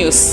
News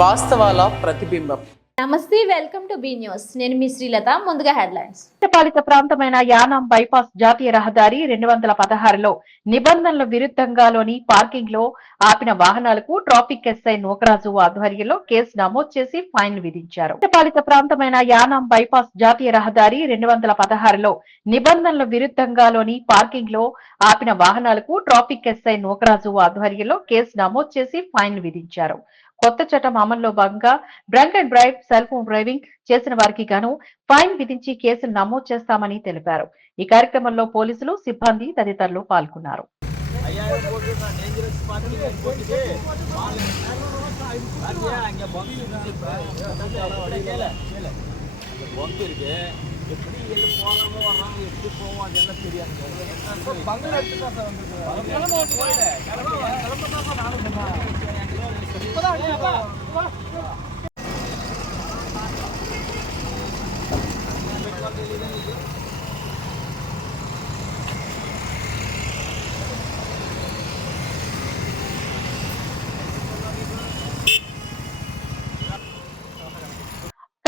వాస్తవాల ప్రతిబింబం. నమస్తే, welcome to be news. నేను మీ శ్రీలత. ముందుగా హెడ్లైన్స్. పాలిత ప్రాంతమైన యానాం బైపాస్ జాతీయ రహదారి 216లో నిబంధనల విరుద్ధంగాలోని పార్కింగ్ లో ఆపిన వాహనాలకు ట్రాఫిక్ ఎస్ఐ నూకరాజు ఆధ్వర్యంలో కేసు నమోదు చేసి ఫైన్ విధించారు. పాలిత ప్రాంతమైన యానాం బైపాస్ జాతీయ రహదారి 216లో నిబంధనల విరుద్ధంగాలోని పార్కింగ్ లో ఆపిన వాహనాలకు ట్రాఫిక్ ఎస్ఐ నూకరాజు ఆధ్వర్యంలో కేసు నమోదు చేసి ఫైన్ విధించారు. కొత్త చట్టం అమల్లో భాగంగా drunk and drive, cell phone driving చేసిన వారికి గాను ఫైన్ విధించి కేసులు నమోదు చేస్తామని తెలిపారు. ఈ కార్యక్రమంలో పోలీసులు, సిబ్బంది తదితరులు పాల్గొన్నారు.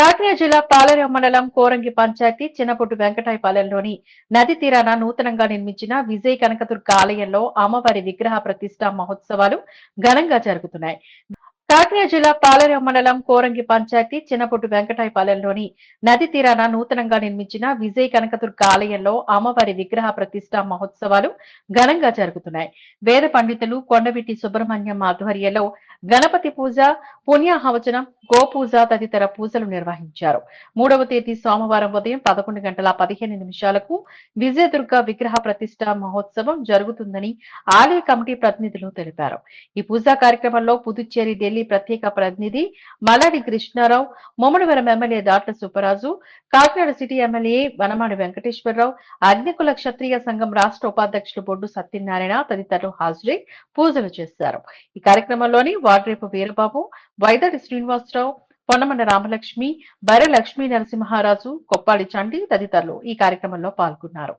కాకినాడ జిల్లా పాలేరు మండలం కోరంగి పంచాయతీ చిన్నపొట్టు వెంకటాయపాలెంలోని నది తీరాన నూతనంగా నిర్మించిన విజయ కనకదుర్గ ఆలయంలో అమ్మవారి విగ్రహ ప్రతిష్ఠా మహోత్సవాలు ఘనంగా జరుగుతున్నాయి. కాకినాడ జిల్లా పాలేరు మండలం కోరంగి పంచాయతీ చిన్నపొట్టు వెంకటాయపాలెంలోని నది తీరాన నూతనంగా నిర్మించిన విజయ కనకదుర్గ ఆలయంలో అమ్మవారి విగ్రహ ప్రతిష్ఠా మహోత్సవాలు ఘనంగా జరుగుతున్నాయి. వేద పండితులు కొండవీటి సుబ్రహ్మణ్యం ఆధ్వర్యంలో గణపతి పూజ, పుణ్యాహవచనం, గోపూజ తదితర పూజలు నిర్వహించారు. 3వ తేదీ సోమవారం ఉదయం 11:15 విజయదుర్గ విగ్రహ ప్రతిష్ఠా మహోత్సవం జరుగుతుందని ఆలయ కమిటీ ప్రతినిధులు తెలిపారు. ఈ పూజా కార్యక్రమంలో పుదుచ్చేరి ఢిల్లీ ప్రత్యేక ప్రతినిధి Malladi Krishna Rao, Mummidivaram MLA Datla Subbaraju, Kakinada city MLA Vanamadi Venkateswara Rao, Agnikula Kshatriya Sangham రాష్ట్ర ఉపాధ్యక్షులు బొడ్డు సత్యనారాయణ తదితరులు హాజరై పూజలు చేశారు. ఈ కార్యక్రమంలోని వాడ్రేపు వీరబాబు, వైదడి శ్రీనివాసరావు, పొన్నమన్న రామలక్ష్మి, బైర లక్ష్మీ నరసింహారాజు, కొప్పాడి చండి తదితరులు ఈ కార్యక్రమంలో పాల్గొన్నారు.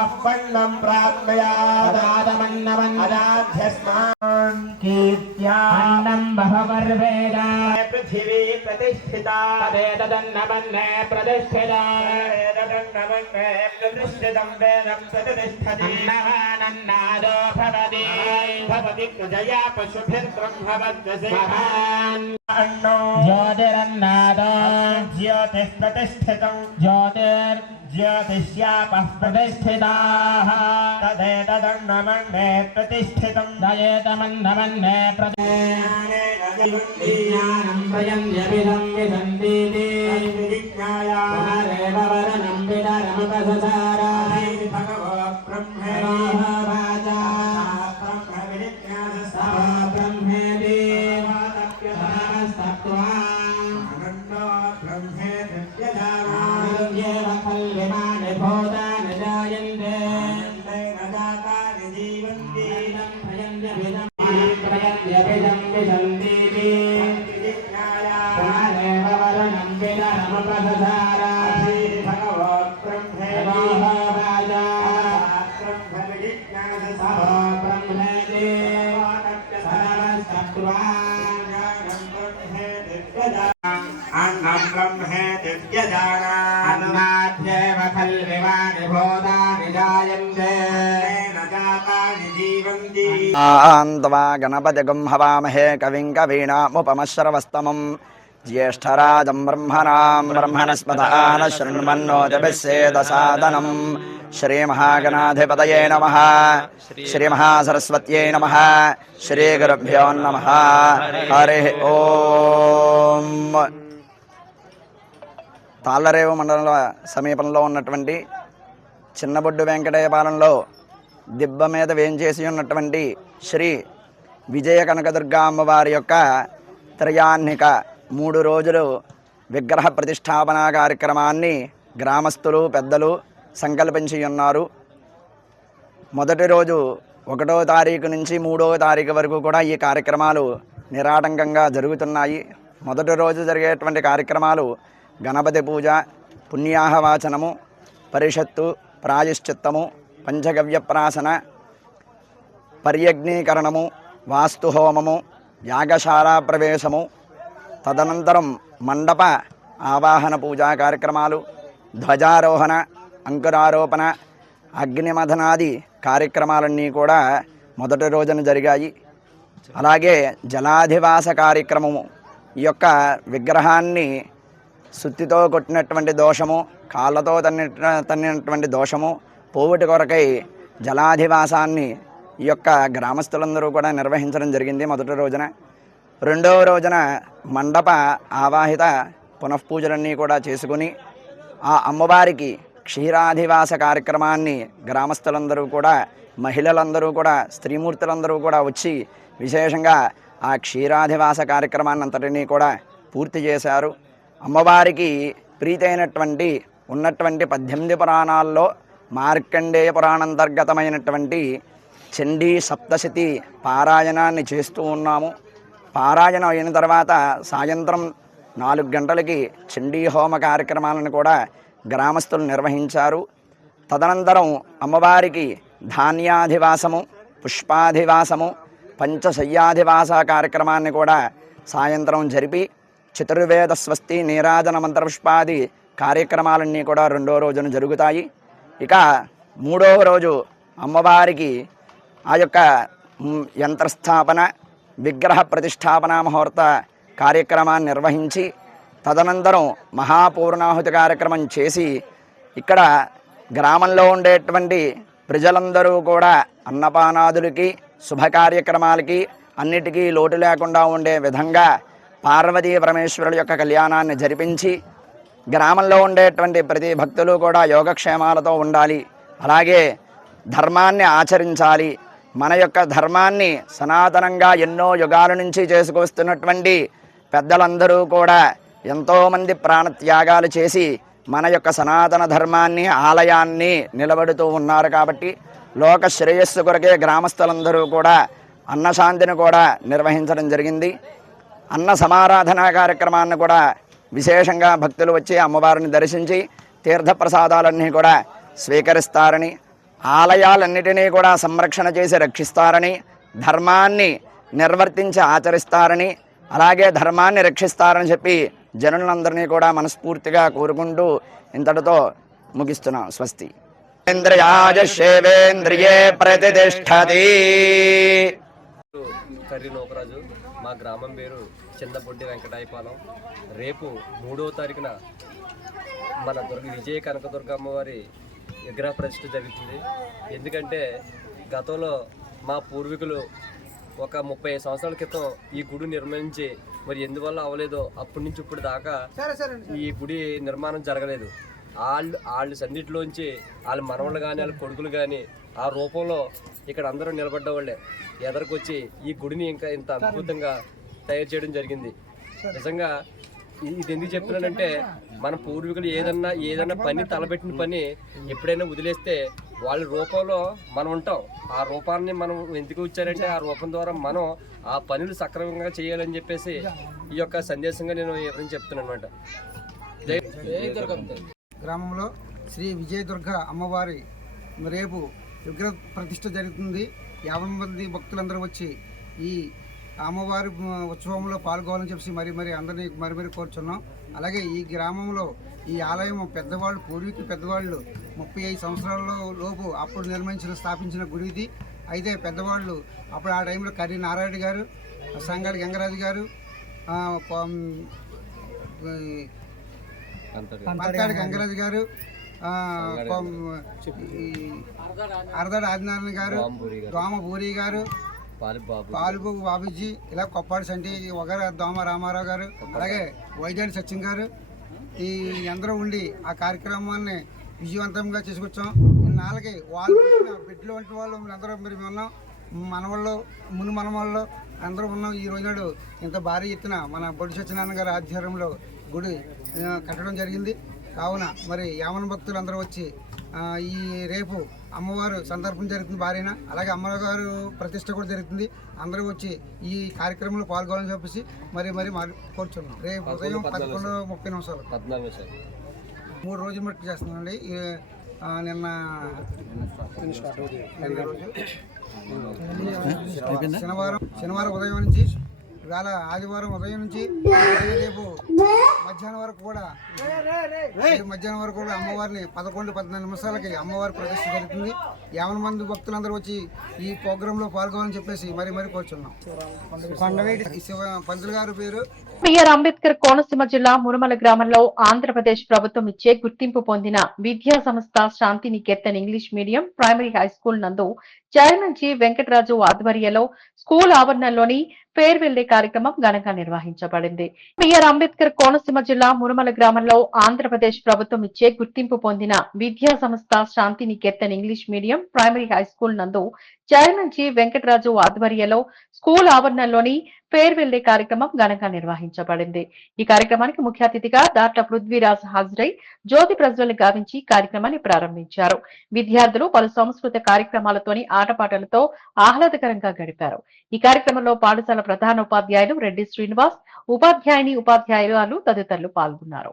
पह्वन्नं प्राप्नुयादादमन्नवन् अदाध्यस्मान् कीर्त्यान्नं बहवर्वेदा पृथिवी प्रतिष्ठिता तदेतदन्नमन्ने प्रतिष्ठिता तदेतदन्नमन्ने प्रतिष्ठितं वेदं प्रतिष्ठति अन्नवानन्नादो भवति भवति प्रजया पशुभिर्ब्रह्मवद्वसिमहान् अन्नो ज्योतिरन्नादो ज्योतिः प्रतिष्ठितं ज्योतिष्यापः प्रतिष्ठिताः तदेतदन्नमन्ने प्रतिष्ठितं तदेतमन्नमन्ने प्रतिष्ठितं प्रयन्यभिदं विदन्तीति विज्ञायारेव वरनं विदरमुपससारा भगवो ब्रह्मेवाजा ब्रह्मविज्ञानस्तव ब्रह्मेति वातप्यतमस्तत्त्वा आनन्दो ब्रह्मेति व्यजानान्येव खल्विमानि भूतानि जायन्ते न जातानि जीवन्ति प्रयन्यभिदं विशन्तीति पुनरेव वरणं विदरमुपससारा भगवो ब्रह्मेवाजा ब्रह्मविज्ञानस्तव ब्रह्मेति वातप्यतमस्तत्त्वा अन्नं ब्रह्मेति व्यजानान्नाद्येव खल्विमानि भूतानि जायन्ते न जातानि जीवन्ति तवा गणपतिगुं हवामहे कविं कवीनामुपमश्रवस्तमम् ज्येष्ठराजं ब्रह्मणस्पदान शृण्वन्नोतिभिस्सेदसादनं श्रीमहागणाधिपतये नमः श्रीमहासरस्वत्यै नमः श्रीगुरुभ्यो नमः हरिः ओम తాళ్ళరేవు మండల సమీపంలో ఉన్నటువంటి చిన్నబొడ్డు వెంకటేయపాలెంలో దిబ్బ మీద వేంచేసి ఉన్నటువంటి శ్రీ విజయ కనకదుర్గా అమ్మవారి యొక్క త్రయాహ్నిక 3 రోజులు విగ్రహ ప్రతిష్టాపన కార్యక్రమాన్ని గ్రామస్తులు పెద్దలు సంకల్పించి ఉన్నారు. మొదటి రోజు 1వ తారీఖు నుంచి 3వ తారీఖు వరకు కూడా ఈ కార్యక్రమాలు నిరాటంకంగా జరుగుతున్నాయి. మొదటి రోజు జరిగేటువంటి కార్యక్రమాలు గణపతి పూజ, పుణ్యాహవాచనము, పరిషత్తు, ప్రాయశ్చిత్తము, పంచగవ్య ప్రాసన, పర్యగ్నీకరణము, వాస్తుహోమము, యాగశాల ప్రవేశము, తదనంతరం మండప ఆవాహన పూజా కార్యక్రమాలు, ధ్వజారోహణ, అంకురారోపణ, అగ్నిమథనాది కార్యక్రమాలన్నీ కూడా మొదటి రోజున జరిగాయి. అలాగే జలాధివాస కార్యక్రమము, ఈ యొక్క విగ్రహాన్ని సుత్తితో కొట్టినటువంటి దోషము, కాళ్ళతో తన్నినటువంటి దోషము పోవుటి కొరకై జలాధివాసాన్ని ఈ యొక్క గ్రామస్తులందరూ కూడా నిర్వహించడం జరిగింది మొదటి రోజున. రెండవ రోజున మండప ఆవాహిత పునఃపూజలన్నీ కూడా చేసుకుని ఆ అమ్మవారికి క్షీరాధివాస కార్యక్రమాన్ని గ్రామస్తులందరూ కూడా, మహిళలందరూ కూడా, స్త్రీమూర్తులందరూ కూడా వచ్చి విశేషంగా ఆ క్షీరాధివాస కార్యక్రమాన్ని అంతటినీ కూడా పూర్తి చేశారు. అమ్మవారికి ప్రీతైనటువంటి ఉన్నటువంటి 18 పురాణాల్లో మార్కండేయ పురాణాంతర్గతమైనటువంటి చండీ సప్తశతి పారాయణాన్ని చేస్తూ ఉన్నాము. పారాయణం అయిన తర్వాత సాయంత్రం 4 గంటలకి చండీ హోమ కార్యక్రమాలను కూడా గ్రామస్తులు నిర్వహించారు. తదనంతరం అమ్మవారికి ధాన్యాధివాసము, పుష్పాధివాసము, పంచశయ్యాధివాస కార్యక్రమాన్ని కూడా సాయంత్రం జరిపి చతుర్వేద స్వస్తి నీరాజన మంత్రపుష్పాది కార్యక్రమాలన్నీ కూడా రెండో రోజున జరుగుతాయి. ఇక 3వ రోజు అమ్మవారికి ఆ యొక్క యంత్రస్థాపన, విగ్రహ ప్రతిష్టాపన ముహూర్త కార్యక్రమాన్ని నిర్వహించి తదనంతరం మహాపూర్ణాహుతి కార్యక్రమం చేసి ఇక్కడ గ్రామంలో ఉండేటువంటి ప్రజలందరూ కూడా అన్నపానాదులకి, శుభ కార్యక్రమాలకి అన్నిటికీ లోటు లేకుండా ఉండే విధంగా పార్వతీ పరమేశ్వరుల యొక్క కళ్యాణాన్ని జరిపించి గ్రామంలో ఉండేటువంటి ప్రతి భక్తులు కూడా యోగక్షేమాలతో ఉండాలి. అలాగే ధర్మాన్ని ఆచరించాలి. మన యొక్క ధర్మాన్ని సనాతనంగా ఎన్నో యుగాల నుంచి చేసుకొస్తున్నటువంటి పెద్దలందరూ కూడా ఎంతోమంది ప్రాణత్యాగాలు చేసి మన యొక్క సనాతన ధర్మాన్ని, ఆలయాన్ని నిలబెడుతూ ఉన్నారు. కాబట్టి లోక శ్రేయస్సు కొరకే గ్రామస్తులందరూ కూడా అన్నశాంతిని కూడా నిర్వహించడం జరిగింది. అన్న సమారాధన కార్యక్రమాన్ని కూడా విశేషంగా భక్తులు వచ్చి అమ్మవారిని దర్శించి తీర్థప్రసాదాలన్నీ కూడా స్వీకరిస్తారని, ఆలయాలన్నిటినీ కూడా సంరక్షణ చేసి రక్షిస్తారని, ధర్మాన్ని నిర్వర్తించి ఆచరిస్తారని, అలాగే ధర్మాన్ని రక్షిస్తారని చెప్పి జనులందరినీ కూడా మనస్ఫూర్తిగా కోరుకుంటూ ఇంతటితో ముగిస్తున్నాం. స్వస్తి. ఇంద్రియాజేంద్రియే ప్రతిష్టతి. కర్రీ నోకరాజు. మా గ్రామం పేరు చిన్నబొడ్డి వెంకటాయపాలెం. రేపు 3వ తారీఖున మన విజయ కనకదుర్గ అమ్మవారి విగ్రహ ప్రతిష్ఠ జరుగుతుంది. ఎందుకంటే గతంలో మా పూర్వీకులు ఒక 30 సంవత్సరాల క్రితం ఈ గుడి నిర్మించి మరి ఎందువల్ల అవ్వలేదో అప్పటి నుంచి ఇప్పుడు దాకా ఈ గుడి నిర్మాణం జరగలేదు. వాళ్ళు సన్నిధిలోంచి వాళ్ళ మనవళ్ళు కానీ వాళ్ళ కొడుకులు కానీ ఆ రూపంలో ఇక్కడ అందరూ నిలబడ్డవాళ్ళే ఎదరికొచ్చి ఈ గుడిని ఇంకా ఇంత అద్భుతంగా తయారు చేయడం జరిగింది. నిజంగా ఇది ఎందుకు చెప్తున్నానంటే మన పూర్వీకులు ఏదన్నా పని తలపెట్టిన పని ఎప్పుడైనా వదిలేస్తే వాళ్ళ రూపంలో మనం ఉంటాం. ఆ రూపాన్ని మనం ఎందుకు వచ్చారంటే ఆ రూపం ద్వారా మనం ఆ పనులు సక్రమంగా చేయాలని చెప్పేసి ఈ యొక్క సందేశంగా నేను ఎవరైనా చెప్తున్నాను అనమాట. గ్రామంలో శ్రీ విజయదుర్గ అమ్మవారి రేపు విగ్రహ ప్రతిష్ఠ జరుగుతుంది. 50 మంది భక్తులందరూ వచ్చి ఈ అమ్మవారి ఉత్సవంలో పాల్గొనాలని చెప్పి మరి అందరినీ మరి కోరుచున్నాం. అలాగే ఈ గ్రామంలో ఈ ఆలయం పెద్దవాళ్ళు, పూర్వీకులు పెద్దవాళ్ళు 35 సంవత్సరాల లోపు అప్పుడు స్థాపించిన గుడి ఇది. అయితే పెద్దవాళ్ళు అప్పుడు ఆ టైంలో కర్రీ నారాయణ గారు, సంగాడి గంగరాజు గారు, పంతాడి గంగరాజు గారు, అరదాడి ఆదినారాయణ గారు, దోమ పూరి గారు, పాలుబు బాబుజీ, ఇలా కొప్పాడి సంటి వగర దోమ రామారావు గారు, అలాగే వైజాడి సచిన్ గారు, ఈ అందరూ ఉండి ఆ కార్యక్రమాన్ని విజయవంతంగా చేసుకొచ్చాం. నాలుగే వాళ్ళు బిడ్డలు వంటి వాళ్ళు అందరూ మరి ఉన్నాం, మనవాళ్ళు మును మనవాళ్ళు అందరూ ఉన్నాం. ఈ రోజునాడు ఇంత భారీ ఎత్తున మన బొడ్డు సత్యనారాయణ గారి ఆధ్వర్యంలో గుడి కట్టడం జరిగింది. కావున మరి యామన భక్తులు అందరూ వచ్చి ఈ రేపు అమ్మవారు సందర్భం జరుగుతుంది భారీన, అలాగే అమ్మగారు ప్రతిష్ట కూడా జరుగుతుంది. అందరూ వచ్చి ఈ కార్యక్రమంలో పాల్గొనాలని చెప్పేసి మరి కోరుచున్నాం. రేపు ఉదయం 11:30 3 రోజులు మట్టి చేస్తున్నామండి. నిన్న రోజు శనివారం ఉదయం నుంచి ఇవాళ ఆదివారం ఉదయం నుంచి రేపు మధ్యాహ్నం వరకు కూడా అమ్మవారిని 11-14 నిమిషాలకి అమ్మవారి ప్రతిష్ట జరుగుతుంది. 50 మంది భక్తులందరూ వచ్చి ఈ ప్రోగ్రాంలో పాల్గొనాలని చెప్పేసి మరి కోరుచున్నాం. పంతులు గారి పేరు బిఆర్ అంబేద్కర్ కోనసీమ జిల్లా మురమల గ్రామంలో ఆంధ్రప్రదేశ్ ప్రభుత్వం ఇచ్చే గుర్తింపు పొందిన విద్యా సంస్థ Shantiniketan English medium primary high school నందు చైర్మన్ జి వెంకటరాజు ఆధ్వర్యంలో స్కూల్ ఆవరణలోని ఫేర్వెల్ డే కార్యక్రమం ఘనంగా నిర్వహించబడింది. బిఆర్ అంబేద్కర్ కోనసీమ జిల్లా మురమల గ్రామంలో ఆంధ్రప్రదేశ్ ప్రభుత్వం ఇచ్చే గుర్తింపు పొందిన విద్యా సంస్థ Shantiniketan English medium primary high school నందు చైర్మన్ జి వెంకటరాజు ఆధ్వర్యంలో స్కూల్ ఆవరణలోని ఫేర్వెల్ డే కార్యక్రమం ఘనంగా నిర్వహించబడింది. ఈ కార్యక్రమానికి ముఖ్య అతిథిగా దాట్ల పృథ్వీరాజ్ హాజరై జ్యోతి ప్రజ్వలన గావించి కార్యక్రమాన్ని ప్రారంభించారు. విద్యార్థులు పలు సాంస్కృతిక కార్యక్రమాలతోని ఆటపాటలతో ఆహ్లాదకరంగా గడిపారు. ఈ కార్యక్రమంలో పాఠశాల ప్రధానోపాధ్యాయులు రెడ్డి శ్రీనివాస్, ఉపాధ్యాయులు తదితరులు పాల్గొన్నారు.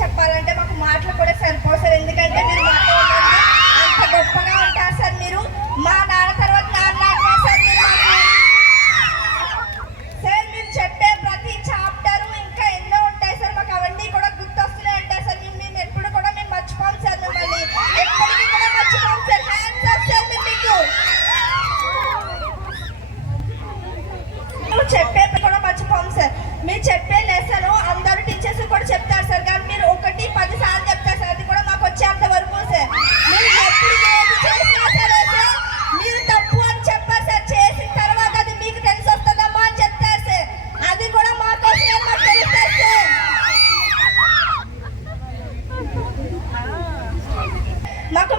చెప్పాలంటే మాకు మాటలు కూడా సరిపోవు సార్. ఎందుకంటే మీరు మాతో ఉండండి, అంత గొప్పగా ఉంటారు సార్. మీరు మా నాన్న తర్వాత నాన్న సార్. మీరు సార్ మీరు చెప్పే ప్రతి చాప్టరు ఇంకా ఎన్నో ఉంటాయి సార్. మాకు అవన్నీ కూడా గుర్తొస్తూనే ఉంటాయి సార్. మేము ఎప్పుడు కూడా మేము మర్చిపోం సార్. మిమ్మల్ని ఎప్పటికీ కూడా మర్చిపోం సార్. Hands up sir. మీకు చెప్పే కూడా మర్చిపోం సార్. మీరు చెప్పే లెసన్ అందరూ టీచర్స్ కూడా చెప్తారు సార్. కానీ మీరు 1-10 సార్లు చెప్తారు సార్. అది కూడా మాకు వచ్చేంత వరకు సార్. మీరు ఎప్పుడు ఏది చేసినా సరే సార్ మీరు తప్పు అని చెప్పారు సార్. చేసిన తర్వాత అది మీకు తెలిసి వస్తుందమ్మా అని చెప్తారు సార్. అది కూడా మాకోసమే మాకు తెలుస్తారు సార్. మాకు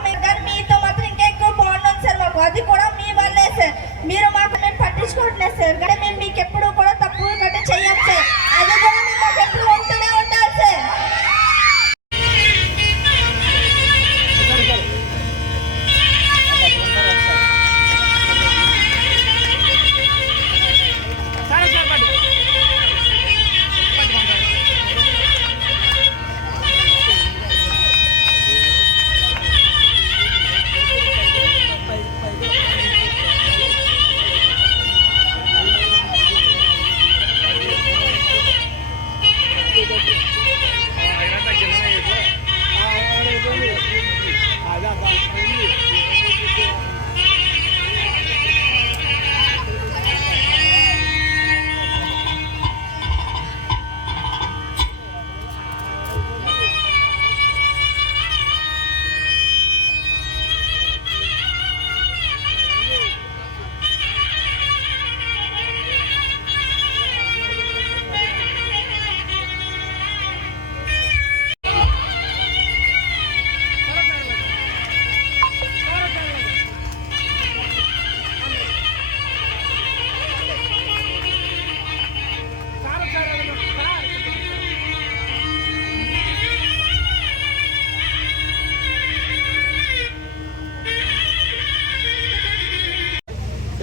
మీతో మాత్రం ఇంకా ఎక్కువ బాండ్ ఉంది సార్ మాకు. అది కూడా మీ వల్లే సార్. మీరు మాకు మేము పట్టించుకోవట్లేదు సార్. కానీ మేము మీకు ఎప్పుడు కూడా తప్పు గట్ట చెయ్యం సార్. అది కూడా మేము మాకు ఎప్పుడు ఉంటూనే ఉంటారు సార్.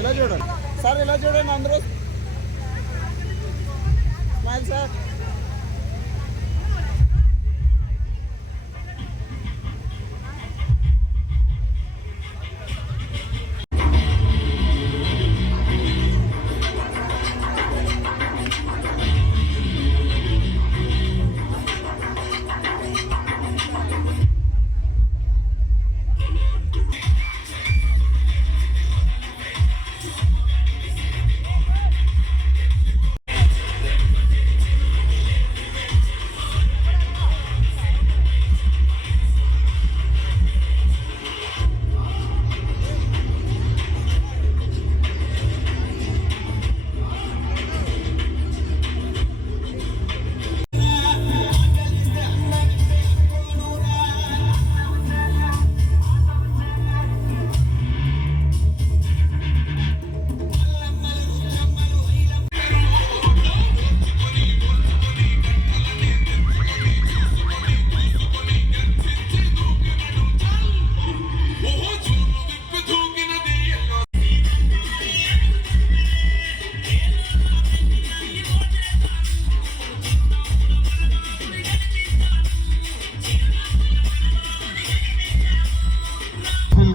ఇలా చూడండి సార్, ఇలా చూడండి అందరూ. Smile sir.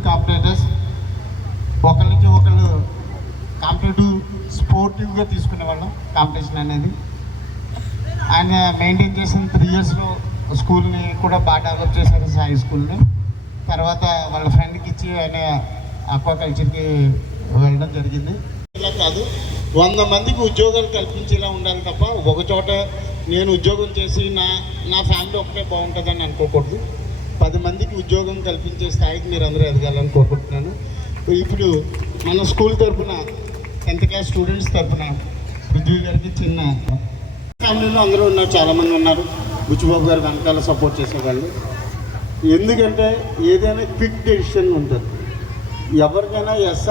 కాంపిటేటర్స్ ఒకరి నుంచి ఒకళ్ళు కాంపిటేటివ్ స్పోర్టివ్గా తీసుకునేవాళ్ళం కాంపిటీషన్ అనేది. ఆయన మెయింటైన్ చేసిన 3 ఇయర్స్లో స్కూల్ని కూడా బాగా డెవలప్ చేశారు హై స్కూల్ని. తర్వాత వాళ్ళ ఫ్రెండ్కి ఇచ్చి ఆయన అక్వాకల్చర్కి వెళ్ళడం జరిగింది. ఇలా కాదు, 100 మందికి ఉద్యోగాలు కల్పించేలా ఉండాలి తప్ప ఒక చోట నేను ఉద్యోగం చేసి నా ఫ్యామిలీ ఒకటే బాగుంటుందని అనుకోకూడదు. 10 మందికి ఉద్యోగం కల్పించే స్థాయికి మీరు అందరూ ఎదగాలని కోరుకుంటున్నాను. ఇప్పుడు మన స్కూల్ తరఫున 10th క్లాస్ స్టూడెంట్స్ తరఫున పృథ్వీ గారికి చిన్న ఫ్యామిలీలో అందరూ ఉన్నారు, చాలామంది ఉన్నారు. బుచ్చిబాబు గారు వెనకాల సపోర్ట్ చేసేవాళ్ళు. ఎందుకంటే ఏదైనా క్విక్ డెసిషన్ ఉంటుంది. ఎవరికైనా ఎస్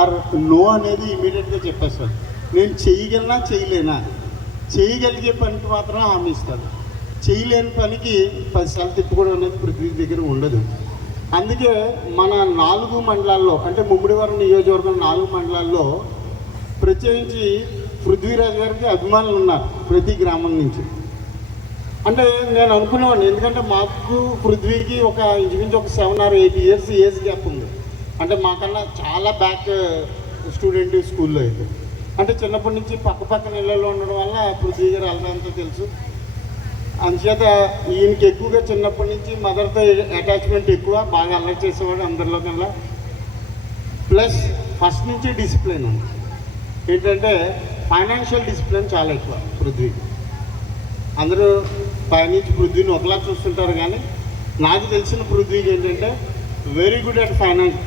ఆర్ నో అనేది ఇమీడియట్గా చెప్పేస్తారు. నేను చేయగలనా చేయలేనా, చేయగలిగే పనికి మాత్రం హామీ ఇస్తాను. చేయలేని పనికి 10 సార్లు తిప్పుకోవడం అనేది పృథ్వీ దగ్గర ఉండదు. అందుకే మన 4 మండలాల్లో అంటే ముమ్మిడివరం నియోజకవర్గం 4 మండలాల్లో ప్రత్యేకించి పృథ్వీరాజ్ గారికి అభిమానులు ఉన్నారు ప్రతి గ్రామం నుంచి. అంటే నేను అనుకునేవాడిని, ఎందుకంటే మాకు పృథ్వీకి ఒక ఇంచుమించు ఒక 7 or 8 years ఏజ్ గ్యాప్ ఉంది. అంటే మాకన్నా చాలా బ్యాక్ స్టూడెంట్ స్కూల్లో అయితే. అంటే చిన్నప్పటి నుంచి పక్కన ఇళ్ళలో ఉండడం వల్ల పృథ్వీ గారు అల్లంతా తెలుసు. అందుచేత ఈయనకి ఎక్కువగా చిన్నప్పటి నుంచి మదర్తో అటాచ్మెంట్ ఎక్కువ, బాగా అల్లరి చేసేవాడు అందరిలో కల్లా. ప్లస్ ఫస్ట్ నుంచి డిసిప్లిన్ ఉంది. ఏంటంటే ఫైనాన్షియల్ డిసిప్లిన్ చాలా ఎక్కువ పృథ్వీకి. అందరూ పైనుంచి పృథ్వీని ఒకలా చూస్తుంటారు, కానీ నాకు తెలిసిన పృథ్వీకి ఏంటంటే వెరీ గుడ్ అట్ ఫైనాన్స్.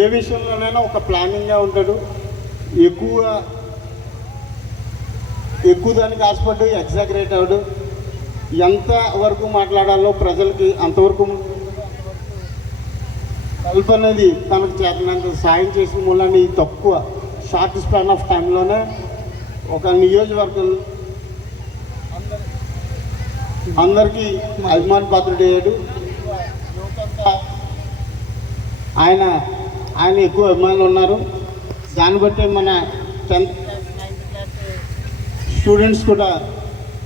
ఏ విషయంలోనైనా ఒక ప్లానింగ్గా ఉంటాడు. ఎక్కువ దానికి ఆశపడ్డు, ఎగ్జాగరేట్ అవడు. ఎంత వరకు మాట్లాడాలో ప్రజలకి అంతవరకు హెల్ప్ అనేది తనకు చేతనంత సాయం చేసిన మూలాన్ని తక్కువ షార్ట్ స్పాన్ ఆఫ్ టైంలోనే ఒక నియోజకవర్గం అందరికీ అభిమాన పాత్రుడయ్యాడు. ఆయన ఎక్కువ అభిమానులు ఉన్నారు. దాన్ని బట్టి మన 10th స్టూడెంట్స్ కూడా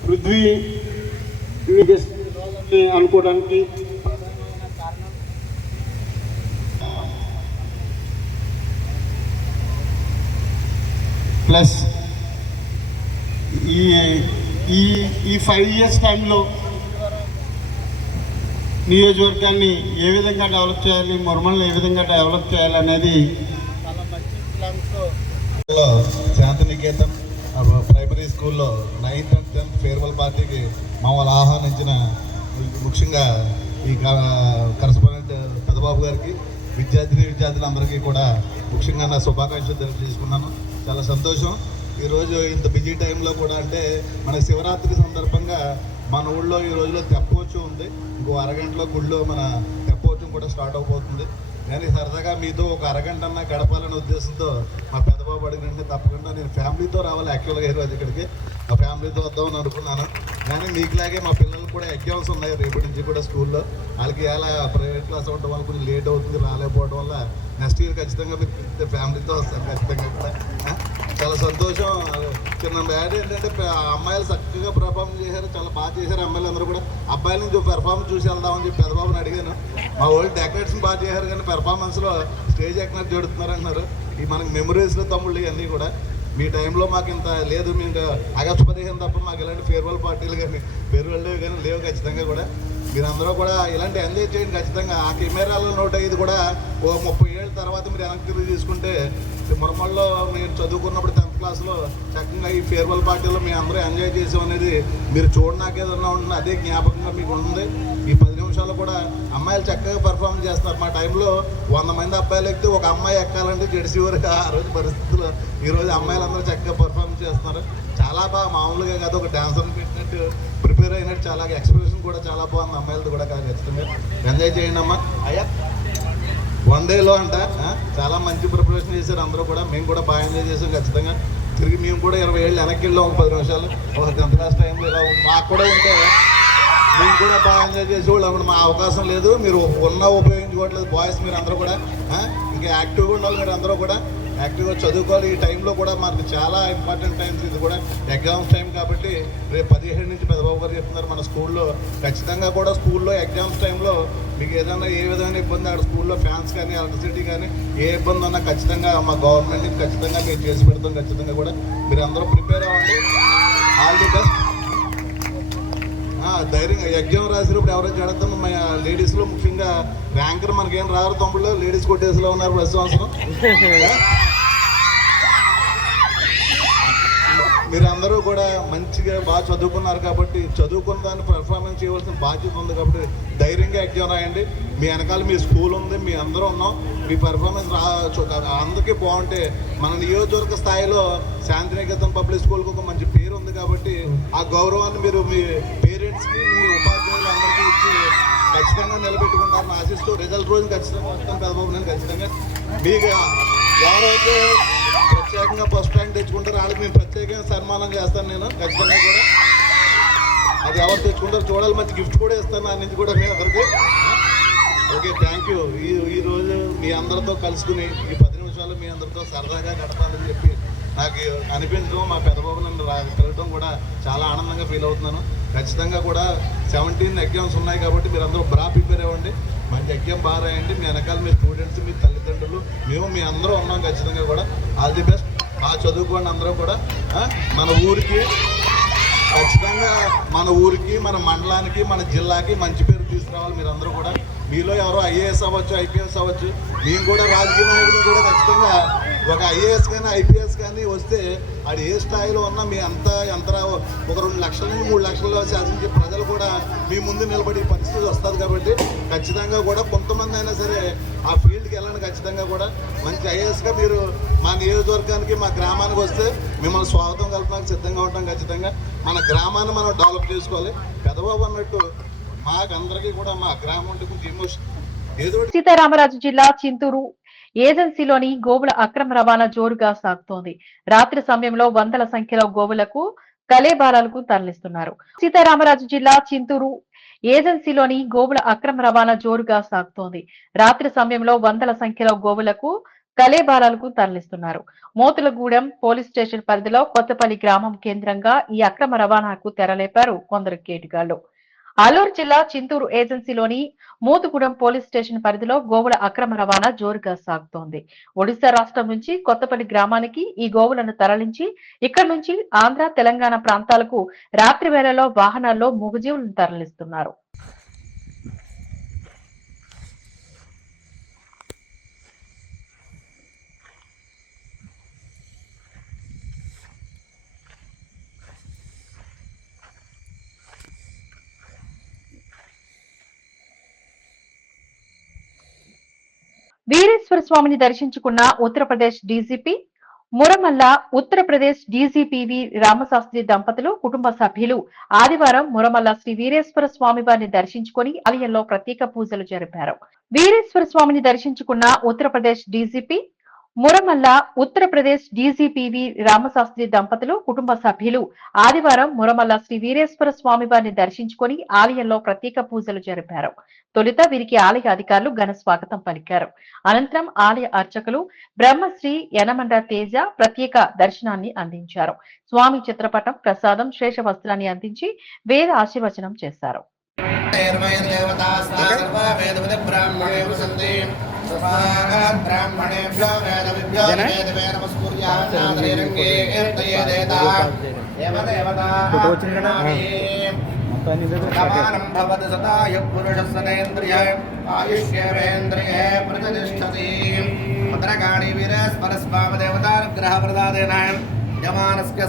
పృథ్వీ అనుకోవడానికి ప్లస్ ఈ 5 years టైంలో నియోజకవర్గాన్ని ఏ విధంగా డెవలప్ చేయాలి, మురమల్ని ఏ విధంగా డెవలప్ చేయాలి అనేది చాలా మంచి ప్లాన్స్తో శాంతినికేతన్ ప్రైమరీ స్కూల్లో 9th and 10th ఫేర్వెల్ పార్టీకి మమ్మల్ని ఆహ్వానించిన ముఖ్యంగా ఈ కరస్పాండెంట్ పెద్దబాబు గారికి, విద్యార్థులందరికీ కూడా ముఖ్యంగా నా శుభాకాంక్షలు తెలియజేసుకున్నాను. చాలా సంతోషం. ఈరోజు ఇంత బిజీ టైంలో కూడా, అంటే మన శివరాత్రి సందర్భంగా మన ఊళ్ళో ఈ రోజులో తెప్పోత్సవం ఉంది. ఇంకో అరగంటలో గుళ్ళో మన తెప్పోత్సవం కూడా స్టార్ట్ అవబోతుంది. కానీ సరదాగా మీతో ఒక అరగంట అన్న గడపాలనే ఉద్దేశంతో మా పెద్దబాబు అడిగినంటే తప్పకుండా నేను ఫ్యామిలీతో రావాలి. యాక్చువల్గా ఈరోజు ఇక్కడికి ఆ ఫ్యామిలీతో వద్దామని అనుకున్నాను. కానీ మీకులాగే మా పిల్లలు కూడా ఎగ్జామ్స్ ఉన్నాయి రేపటి నుంచి కూడా స్కూల్లో. వాళ్ళకి ఎలా ప్రైవేట్ క్లాస్ అవ్వడం వల్ల కొంచెం లేట్ అవుతుంది, రాలేకపోవడం వల్ల నెక్స్ట్ ఇయర్ ఖచ్చితంగా మీరు ఫ్యామిలీతో వస్తారు ఖచ్చితంగా కూడా. చాలా సంతోషం. చిన్న బ్యాడ్ ఏంటంటే అమ్మాయిలు చక్కగా పెర్ఫార్మ్ చేశారు, చాలా బాగా చేశారు అమ్మాయిలు అందరూ కూడా. అబ్బాయిల నుంచి పెర్ఫార్మెన్స్ చూసి వెళ్దామని చెప్పి పెద్దబాబుని అడిగాను. మా వాళ్ళు డెకరేషన్ బాగా చేశారు, కానీ పెర్ఫార్మెన్స్లో స్టేజ్ ఎక్కినట్టు జడుతున్నారు అన్నారు. ఈ మనకి మెమరీస్లో తమ్ముళ్ళు ఇవన్నీ కూడా మీ టైంలో మాకు ఇంత లేదు. మీకు ఆగస్టు 15 తప్ప మాకు ఇలాంటి ఫేర్వెల్ పార్టీలు కానీ ఫేర్వెల్ డే కానీ లేవు. ఖచ్చితంగా కూడా మీరందరూ కూడా ఇలాంటి ఎంజాయ్ చేయండి ఖచ్చితంగా. ఆ కెమెరాలో 105 కూడా ఓ 30 ఏళ్ళ తర్వాత మీరు వెనక్కి తిరిగి తీసుకుంటే, మురమల్లో మీరు చదువుకున్నప్పుడు 10th క్లాస్లో చక్కగా ఈ ఫేర్వెల్ పార్టీలో మీ అందరూ ఎంజాయ్ చేసాం అనేది మీరు చూడడానికి ఏదన్నా ఉంటుంది, అదే జ్ఞాపకంగా మీకు ఉంటుంది. ఈ 10 నిమిషాలు కూడా అమ్మాయిలు చక్కగా పెర్ఫార్మ్ చేస్తున్నారు. మా టైంలో 100 మంది అబ్బాయిలు ఎక్కితే ఒక అమ్మాయి ఎక్కాలంటే జెర్సీ వరకు ఆ రోజు పరిస్థితుల్లో ఈరోజు అమ్మాయిలందరూ చక్కగా పెర్ఫార్మ్ చేస్తున్నారు. చాలా బాగా మామూలుగా కాదు, ఒక డాన్సర్ని పెట్టినట్టు ప్రిపేర్ అయినట్టు చాలా ఎక్స్ప్రెషన్ కూడా చాలా బాగుంది అమ్మాయిలది కూడా. ఖచ్చితంగా ఎంజాయ్ చేయండి అమ్మా. అయ్యా 1 డేలో అంట చాలా మంచి ప్రిపరేషన్ చేశారు అందరూ కూడా. మేము కూడా బాగా ఎంజాయ్ చేసాం ఖచ్చితంగా. తిరిగి మేము కూడా 20 ఏళ్ళు వెనక్కి వెళ్ళాం. ఒక 10 నిమిషాలు ఒక 10th క్లాస్ టైంలో ఇలా మాకు కూడా ఉంటే మేము కూడా బాగా ఎంజాయ్ చేసేవాళ్ళు. అప్పుడు మా అవకాశం లేదు, మీరు ఉపయోగించుకోవట్లేదు బాయ్స్. మీరు అందరూ కూడా ఇంకా యాక్టివ్గా ఉండాలి. మీరు అందరూ కూడా యాక్టివ్గా చదువుకోవాలి. ఈ టైంలో కూడా మనకు చాలా ఇంపార్టెంట్ టైమ్స్. ఇది కూడా ఎగ్జామ్స్ టైం కాబట్టి రేపు 17 నుంచి పెద్దబాబు గారు చెప్తున్నారు మన స్కూల్లో. ఖచ్చితంగా కూడా స్కూల్లో ఎగ్జామ్స్ టైంలో మీకు ఏదైనా ఏ విధమైన ఇబ్బంది, అక్కడ స్కూల్లో ఫ్యాన్స్ కానీ ఎలక్ట్రిసిటీ కానీ ఏ ఇబ్బంది ఉన్నా ఖచ్చితంగా మా గవర్నమెంట్ నుంచి ఖచ్చితంగా మేము చేసి పెడతాం. ఖచ్చితంగా కూడా మీరు అందరూ ప్రిపేర్ అవ్వండి. All the best. ధైర్యంగా ఎగ్జామ్ రాసినప్పుడు ఎవరైనా చేద్దాం. మా లేడీస్లో ముఖ్యంగా ర్యాంకర్ మనకేం రారు తమ్ముళ్ళు, లేడీస్ కొట్టేసిలో ఉన్నారు ప్రతి సంవత్సరం. మీరు అందరూ కూడా మంచిగా బాగా చదువుకున్నారు కాబట్టి, చదువుకున్న దాన్ని పెర్ఫార్మెన్స్ చేయవలసిన బాధ్యత ఉంది కాబట్టి ధైర్యంగా ఎగ్జామ్ రాయండి. మీ వెనకాల మీ స్కూల్ ఉంది, మీ అందరూ ఉన్నాం. మీ పెర్ఫార్మెన్స్ అందరికీ బాగుంటే మన నియోజకవర్గ స్థాయిలో శాంతినికేతన్ పబ్లిక్ స్కూల్కి ఒక మంచి పేరు ఉంది కాబట్టి ఆ గౌరవాన్ని మీరు మీ పేరెంట్స్కి, మీ ఉపాధ్యాయులందరికీ ఇచ్చి ఖచ్చితంగా నిలబెట్టుకుంటారని ఆశిస్తూ రిజల్ట్ రోజు ఖచ్చితంగా వస్తాను పెద్దబాబు. నేను ఖచ్చితంగా మీకు ఎవరైతే ప్రత్యేకంగా ఫస్ట్ ర్యాంక్ తెచ్చుకుంటారో వాళ్ళకి మేము ప్రత్యేకంగా సన్మానం చేస్తాను నేను ఖచ్చితంగా కూడా. అది ఎవరు తెచ్చుకుంటారో చూడాలి, మంచి గిఫ్ట్ కూడా ఇస్తాను నా నుంచి కూడా మీ అందరికీ. Okay, thank you. ఈరోజు మీ అందరితో కలుసుకుని ఈ 10 నిమిషాలు మీ అందరితో సరదాగా గడపాలని చెప్పి నాకు నాకు అనిపించడం, మా పెద్దబాబు నన్ను తిరగడం కూడా చాలా ఆనందంగా ఫీల్ అవుతున్నాను. ఖచ్చితంగా కూడా 17 ఎగ్జామ్స్ ఉన్నాయి కాబట్టి మీరు అందరూ ప్రిపేర్ అవ్వండి, మంచి ఎగ్జామ్ బాగా రాయండి. మీ వెనకాల మీ స్టూడెంట్స్, మీ తల్లిదండ్రులు, మేము మీ అందరూ ఉన్నాం. ఖచ్చితంగా కూడా ఆల్ ది బెస్ట్. బాగా చదువుకోండి అందరూ కూడా. మన ఊరికి ఖచ్చితంగా, మన ఊరికి, మన మండలానికి, మన జిల్లాకి మంచి పేరు తీసుకురావాలి మీరందరూ కూడా. మీలో ఎవరో ఐఏఎస్ అవ్వచ్చు, ఐపీఎస్ అవ్వచ్చు. మేము కూడా రాజకీయ నాయకులు కూడా ఖచ్చితంగా ఒక ఐఏఎస్ కానీ ఐపీఎస్ కానీ వస్తే అది ఏ స్థాయిలో ఉన్నా మీ అంతా ఒక 2 లక్షల నుంచి 3 లక్షల శాసించే ప్రజలు కూడా మీ ముందు నిలబడే పరిస్థితి వస్తుంది. కాబట్టి ఖచ్చితంగా కూడా కొంతమంది అయినా సరే ఆ ఫీల్డ్కి వెళ్ళండి. ఖచ్చితంగా కూడా మంచి ఐఏఎస్గా మీరు మా నియోజకవర్గానికి, మా గ్రామానికి వస్తే మిమ్మల్ని స్వాగతం కలపడానికి సిద్ధంగా ఉంటాం. ఖచ్చితంగా మన గ్రామాన్ని మనం డెవలప్ చేసుకోవాలి. పెదబాబు అన్నట్టు మాకందరికీ కూడా మా గ్రామం కొంచెం ఎమోషన్ ఏదో. సీతారామరాజు జిల్లా చింతూరు ఏజెన్సీలోని గోవుల అక్రమ రవాణా జోరుగా సాగుతోంది. రాత్రి సమయంలో వందల సంఖ్యలో గోవులకు కలేబారాలకు తరలిస్తున్నారు. సీతారామరాజు జిల్లా చింతూరు ఏజెన్సీలోని గోవుల అక్రమ రవాణా జోరుగా సాగుతోంది. రాత్రి సమయంలో వందల సంఖ్యలో గోవులకు కలేబారాలకు తరలిస్తున్నారు. మోతులగూడెం పోలీస్ స్టేషన్ పరిధిలో కొత్తపల్లి గ్రామం కేంద్రంగా ఈ అక్రమ రవాణాకు తెరలేపారు కొందరు కేటుగాళ్లు. అల్లూరు జిల్లా చింతూరు ఏజెన్సీలోని మోతుగూడెం పోలీస్ స్టేషన్ పరిధిలో గోవుల అక్రమ రవాణా జోరుగా సాగుతోంది. ఒడిశా రాష్ట్రం నుంచి కొత్తపల్లి గ్రామానికి ఈ గోవులను తరలించి ఇక్కడి నుంచి ఆంధ్ర, తెలంగాణ ప్రాంతాలకు రాత్రి వేళలో వాహనాల్లో మూగజీవులను తరలిస్తున్నారు. వీరేశ్వర స్వామిని దర్శించుకున్న ఉత్తరప్రదేశ్ డీజీపీ మురమల్ల, ఉత్తరప్రదేశ్ డీజీపీవి రామశాస్త్రి దంపతులు, కుటుంబ సభ్యులు ఆదివారం మురమల్ల శ్రీ వీరేశ్వర స్వామి వారిని దర్శించుకుని ఆలయంలో ప్రత్యేక పూజలు జరిపారు. వీరేశ్వర స్వామిని దర్శించుకున్న ఉత్తరప్రదేశ్ డీజీపీ మురమల్ల, ఉత్తరప్రదేశ్ డీజీపీవి రామశాస్త్రి దంపతులు, కుటుంబ సభ్యులు ఆదివారం మురమల్ల శ్రీ వీరేశ్వర స్వామి వారిని దర్శించుకుని ఆలయంలో ప్రత్యేక పూజలు జరిపారు. తొలుత వీరికి ఆలయ అధికారులు ఘన స్వాగతం పలికారు. అనంతరం ఆలయ అర్చకులు బ్రహ్మశ్రీ యనమండ తేజ ప్రత్యేక దర్శనాన్ని అందించారు. స్వామి చిత్రపటం, ప్రసాదం, శేష వస్త్రాన్ని అందించి వేద ఆశీర్వచనం చేశారు.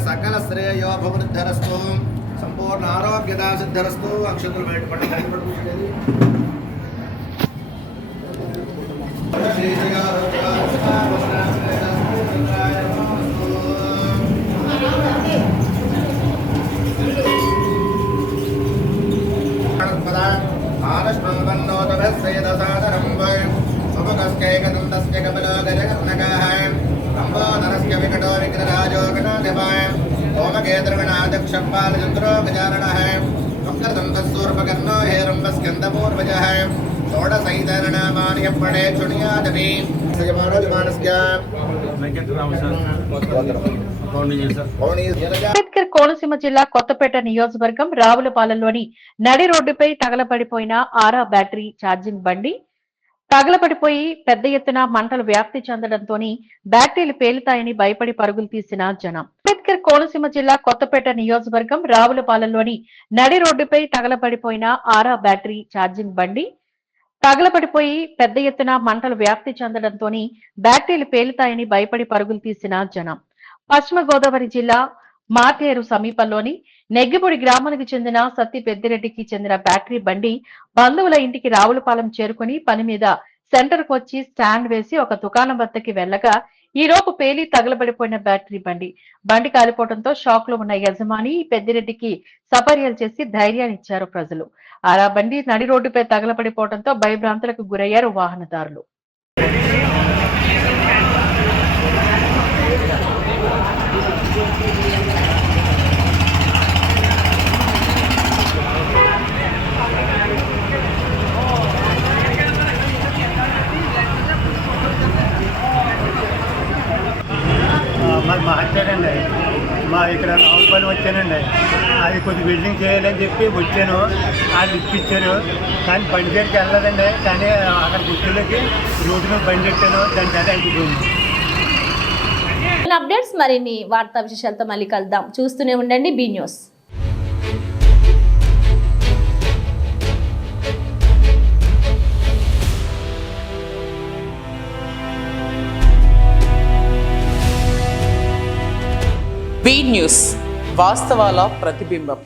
సకల శ్రేయో భవృద్ధరస్తు, సంపూర్ణ ఆరోగ్యదా సిద్ధరస్తు. అక్షతులు బయటపడి అంబేద్కర్ కోనసీమ జిల్లా కొత్తపేట నియోజకవర్గం రావులపాలెంలోని నడి రోడ్డుపై తగలబడిపోయిన ఆరా బ్యాటరీ ఛార్జింగ్ బండి తగలబడిపోయి పెద్ద ఎత్తున మంటలు వ్యాప్తి చెందడంతో బ్యాటరీలు పేలుతాయని భయపడి పరుగులు తీసిన జనం. అంబేద్కర్ కోనసీమ జిల్లా కొత్తపేట నియోజకవర్గం రావులపాలెంలోని నడి రోడ్డుపై తగలబడిపోయిన ఆరా బ్యాటరీ ఛార్జింగ్ బండి తగలబడిపోయి పెద్ద ఎత్తున మంటలు వ్యాప్తి చెందడంతో బ్యాటరీలు పేలుతాయని భయపడి పరుగులు తీసిన జనం. పశ్చిమ గోదావరి జిల్లా మాటేరు సమీపంలోని నెగ్గిపొడి గ్రామానికి చెందిన సత్తి పెద్దిరెడ్డికి చెందిన బ్యాటరీ బండి బంధువుల ఇంటికి రావులపాలెం చేరుకుని పని మీద సెంటర్ కు వచ్చి స్టాండ్ వేసి ఒక దుకాణం వద్దకి వెళ్లగా ఈలోపు పేలి తగలబడిపోయిన బ్యాటరీ బండి కాలిపోవడంతో షాక్ లో ఉన్న యజమాని పెద్దిరెడ్డికి సపర్యలు చేసి ధైర్యాన్నిచ్చారు ప్రజలు. ఆ బండి నడి రోడ్డుపై తగలబడిపోవడంతో భయభ్రాంతులకు గురయ్యారు వాహనదారులు. మాకు మార్చాడండి. మా ఇక్కడ రావులపాలెం వచ్చానండి. అది కొద్ది బిల్డింగ్ చేయాలని చెప్పి వచ్చాను. వాళ్ళు ఇప్పించారు కానీ బండి దగ్గరికి వెళ్ళలేదండి. కానీ అక్కడ గుర్తులకి రోడ్డు మీద బండి పెట్టాను, దానికి అదే అయిపోయింది. అప్డేట్స్ మరిన్ని వార్తా విశేషాలతో మళ్ళీ కలుద్దాం. చూస్తూనే ఉండండి బీ న్యూస్. బీ న్యూస్, వాస్తవాల ప్రతిబింబం.